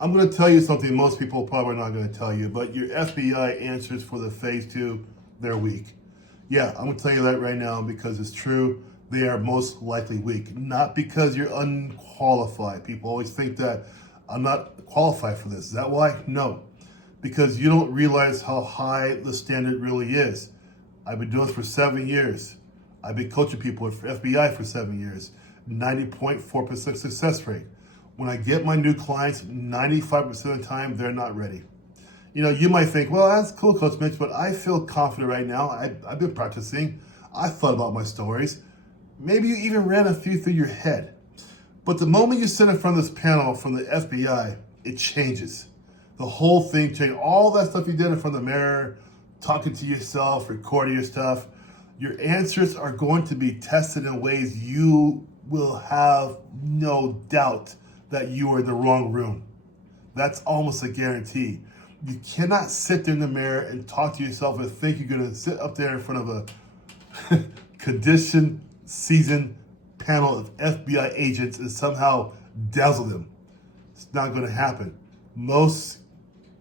I'm going to tell you something most people probably are not going to tell you, but your FBI answers for the phase two, they're weak. Yeah, I'm going to tell you that right now because it's true. They are most likely weak. Not because you're unqualified. People always think that I'm not qualified for this. Is that why? No. Because you don't realize how high the standard really is. I've been doing this for 7 years. I've been coaching people for FBI for 7 years. 90.4% success rate. When I get my new clients, 95% of the time, they're not ready. You know, you might think, well, that's cool, Coach Mitch, but I feel confident right now. I've been practicing. I thought about my stories. Maybe you even ran a few through your head. But the moment you sit in front of this panel from the FBI, it changes. The whole thing changed. All that stuff you did in front of the mirror, talking to yourself, recording your stuff, your answers are going to be tested in ways you will have no doubt that you are in the wrong room. That's almost a guarantee. You cannot sit there in the mirror and talk to yourself and think you're going to sit up there in front of a conditioned, seasoned panel of FBI agents and somehow dazzle them. It's not going to happen. Most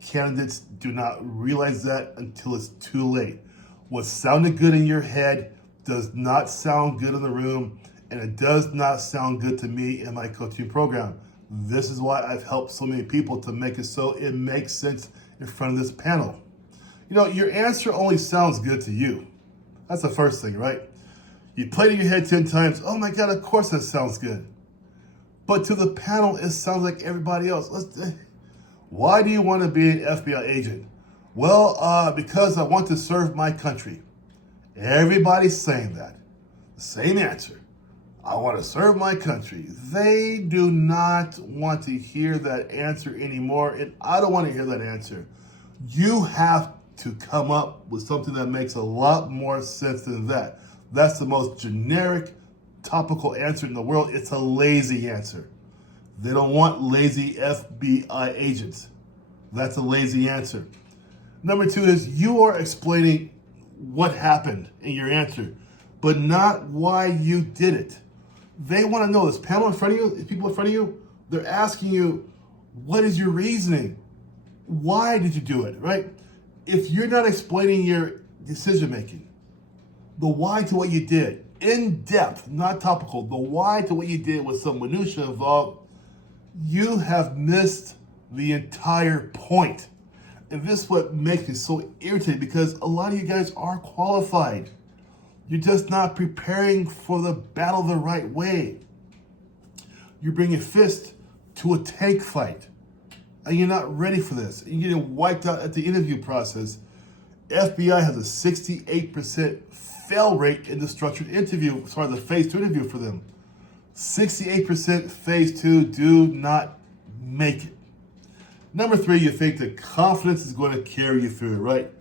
candidates do not realize that until it's too late. What sounded good in your head does not sound good in the room, and it does not sound good to me in my coaching program. This is why I've helped so many people to make it so it makes sense in front of this panel. You know, your answer only sounds good to you. That's the first thing, right? You play it in your head 10 times. Oh my God, of course that sounds good. But to the panel, it sounds like everybody else. Why do you want to be an FBI agent? Well, because I want to serve my country. Everybody's saying that. Same answer. I want to serve my country. They do not want to hear that answer anymore, and I don't want to hear that answer. You have to come up with something that makes a lot more sense than that. That's the most generic, topical answer in the world. It's a lazy answer. They don't want lazy FBI agents. That's a lazy answer. Number two is you are explaining what happened in your answer, but not why you did it. They want to know, this panel in front of you, these people in front of you, they're asking you, what is your reasoning? Why did you do it, right? If you're not explaining your decision making, the why to what you did, in depth, not topical, the why to what you did with some minutia involved, you have missed the entire point. And this is what makes me so irritated because a lot of you guys are qualified. You're just not preparing for the battle the right way. You're bringing fist to a tank fight, and you're not ready for this. You're getting wiped out at the interview process. FBI has a 68% fail rate in the structured interview, the phase two interview for them. 68% phase two do not make it. Number three, you think that confidence is going to carry you through it, right?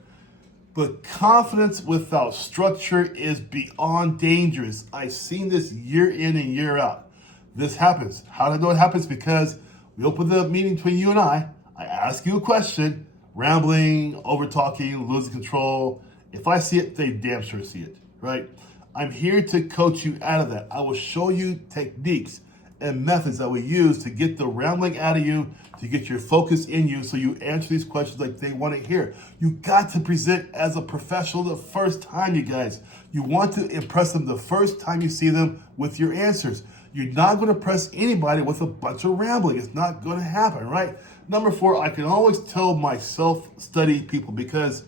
But confidence without structure is beyond dangerous. I've seen this year in and year out. This happens. How do I know it happens? Because we open the meeting between you and I ask you a question, rambling, over talking, losing control. If I see it, they damn sure see it, right? I'm here to coach you out of that. I will show you techniques and methods that we use to get the rambling out of you, to get your focus in you so you answer these questions like they want to hear. You got to present as a professional the first time, you guys. You want to impress them the first time you see them with your answers. You're not going to impress anybody with a bunch of rambling. It's not going to happen, right? Number four, I can always tell my self-study people because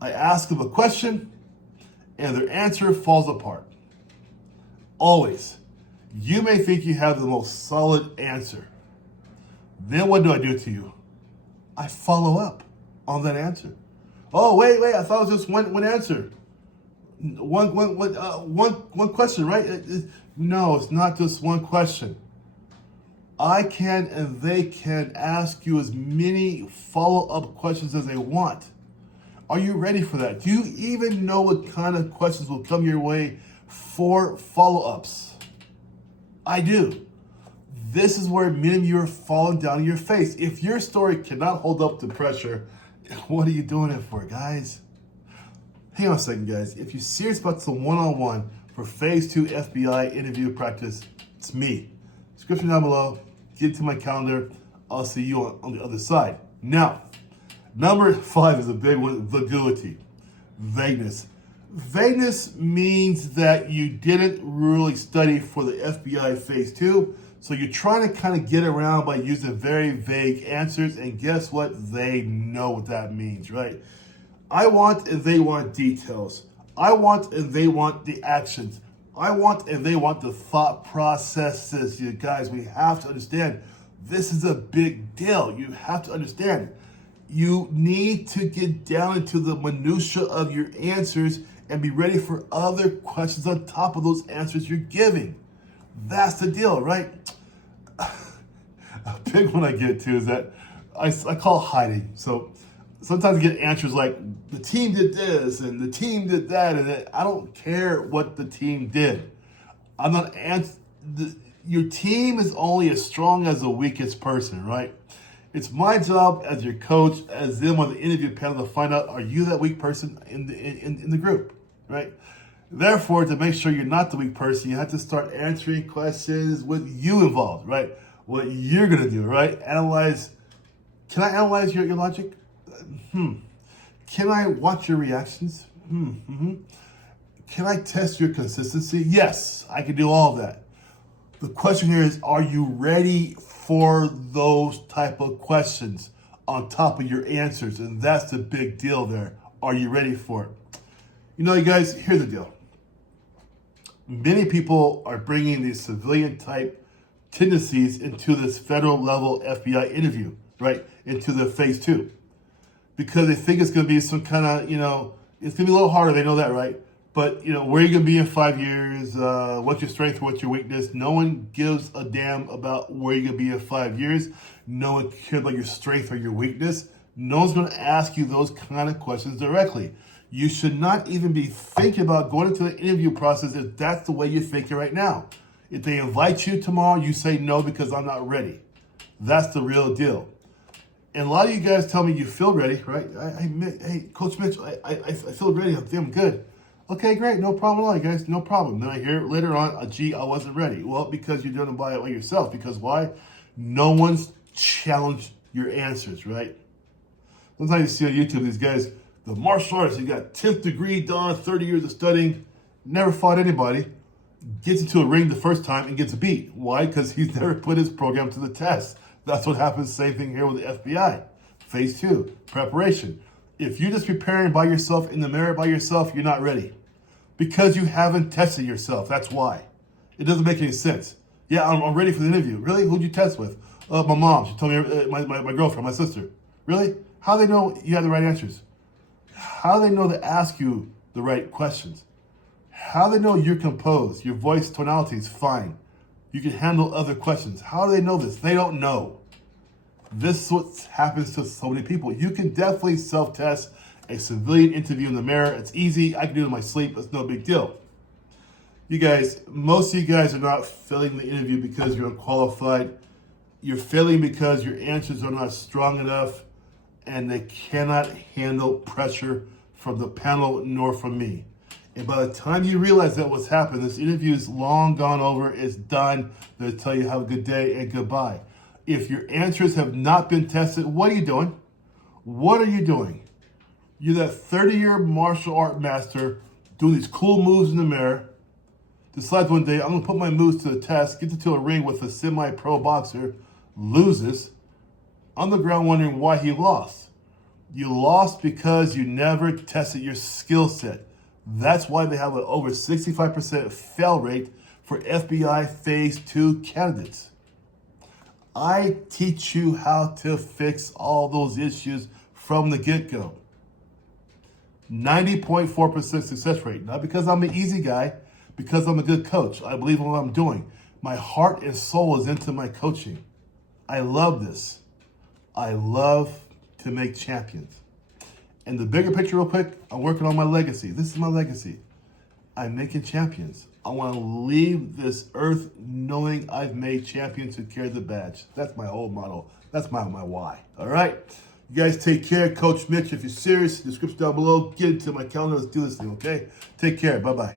I ask them a question and their answer falls apart. Always. You may think you have the most solid answer. Then what do I do to you? I follow up on that answer. Oh, wait, I thought it was just one answer. One question, right? No, it's not just one question. I can and they can ask you as many follow-up questions as they want. Are you ready for that? Do you even know what kind of questions will come your way for follow-ups? I do. This is where many of you are falling down on your face. If your story cannot hold up to pressure, what are you doing it for, guys? Hang on a second, guys. If you're serious about some one-on-one for phase two FBI interview practice, it's me. Description down below. Get to my calendar. I'll see you on the other side. Now, number 5 is a big one, vaguity, vagueness. Vagueness means that you didn't really study for the FBI Phase 2, so you're trying to kind of get around by using very vague answers, and guess what? They know what that means, right? I want and they want details. I want and they want the actions. I want and they want the thought processes. You guys, we have to understand this is a big deal. You have to understand. You need to get down into the minutia of your answers and be ready for other questions on top of those answers you're giving. That's the deal, right? A big one I get to is that I call hiding. So sometimes I get answers like, the team did this and the team did that, and I don't care what the team did. I'm not your team is only as strong as the weakest person, right? It's my job as your coach, as them on the interview panel, to find out, are you that weak person in the group, right? Therefore, to make sure you're not the weak person, you have to start answering questions with you involved, right? What you're going to do, right? Analyze. Can I analyze your logic? Can I watch your reactions? Can I test your consistency? Yes, I can do all of that. The question here is, are you ready for those type of questions on top of your answers? And that's the big deal there. Are you ready for it? You know, you guys, here's the deal. Many people are bringing these civilian type tendencies into this federal level FBI interview, right? Into the Phase 2. Because they think it's going to be some kind of, it's going to be a little harder. They know that, right? But, where are you going to be in 5 years? What's your strength? What's your weakness? No one gives a damn about where you're going to be in 5 years. No one cares about your strength or your weakness. No one's going to ask you those kind of questions directly. You should not even be thinking about going into the interview process if that's the way you're thinking right now. If they invite you tomorrow, you say no because I'm not ready. That's the real deal. And a lot of you guys tell me you feel ready, right? Hey, Coach Mitch, I feel ready. I'm good. Okay, great. No problem at all, you guys. No problem. Then I hear later on, gee, I wasn't ready. Well, because you're doing it by yourself. Because why? No one's challenged your answers, right? Sometimes you see on YouTube these guys, the martial artist, he got 10th degree done, 30 years of studying, never fought anybody, gets into a ring the first time and gets beat. Why? Because he's never put his program to the test. That's what happens. Same thing here with the FBI. Phase 2, preparation. If you're just preparing by yourself in the mirror by yourself, you're not ready. Because you haven't tested yourself. That's why. It doesn't make any sense. Yeah, I'm ready for the interview. Really? Who'd you test with? My mom. She told me, my girlfriend, my sister. Really? How do they know you have the right answers? How do they know to ask you the right questions? How do they know you're composed? Your voice tonality is fine. You can handle other questions. How do they know this? They don't know. This is what happens to so many people. You can definitely self-test a civilian interview in the mirror. It's easy. I can do it in my sleep. It's no big deal. You guys, most of you guys are not failing the interview because you're unqualified. You're failing because your answers are not strong enough and they cannot handle pressure from the panel nor from me. And by the time you realize that what's happened, this interview is long gone over, it's done. They'll tell you have a good day and goodbye. If your answers have not been tested, what are you doing? What are you doing? You're that 30-year martial art master doing these cool moves in the mirror, decides one day, I'm going to put my moves to the test, gets into a ring with a semi-pro boxer, loses, on the ground wondering why he lost. You lost because you never tested your skill set. That's why they have an over 65% fail rate for FBI Phase 2 candidates. I teach you how to fix all those issues from the get-go. 90.4% success rate. Not because I'm an easy guy, because I'm a good coach. I believe in what I'm doing. My heart and soul is into my coaching. I love this. I love to make champions. And the bigger picture real quick, I'm working on my legacy. This is my legacy. I'm making champions. I want to leave this earth knowing I've made champions who carry the badge. That's my whole motto. That's my why. All right? You guys take care. Coach Mitch, if you're serious, description down below. Get into my calendar. Let's do this thing, okay? Take care. Bye-bye.